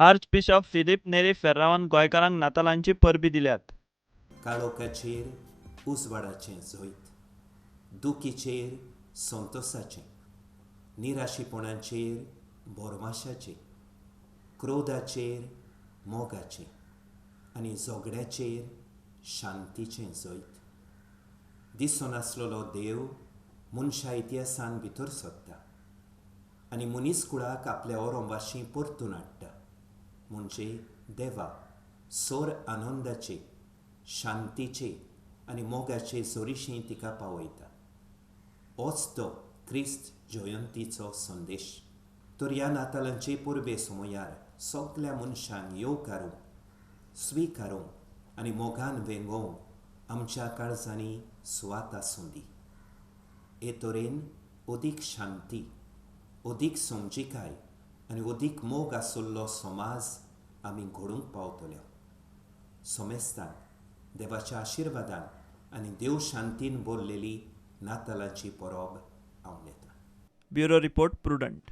Archbishop Philip नेरी फेर्रावान गोंयकारांक नातालांची परबी दिल्यात. काळोखाचेर उजवाडाचें झोयत, दुखीचेर संतोसाचें, निराशीपणाचेर बोरमाशाचें, क्रोधाचेर मोगाचें आनी झगड्याचेर शांतीचें झोयत. दिसो नासलोलो देव मनशा इतिहासान भितर सोदता आनी मनीसकुळाक आपल्या ओरोंबाशी परतून हाडटा. म्हणजे देवा सोर आनंदाचे, शांतीचे आनी मोगाचे जोरीशीं तिका पावयता. होच तो क्रिस्त जयंतीचो संदेश. तर ह्या नातालांचे परबे समयार सगल्या मनशांक येवकारूंक, स्विकारूंक आनी मोगान वेंगोवंक आमच्या काळजांनी सुवात आसूं दी. हे तरेन अदीक शांती, अदीक समजिकाय आनी अदीक मोग आसुल्लो समाज आमी घडोवंक पावतल्यो. सोमेस्तान देवाच्या आशिर्वादान आनी देव शांतीन भरलेली नातालांची परब हांव नेतां. Bureau report prudent.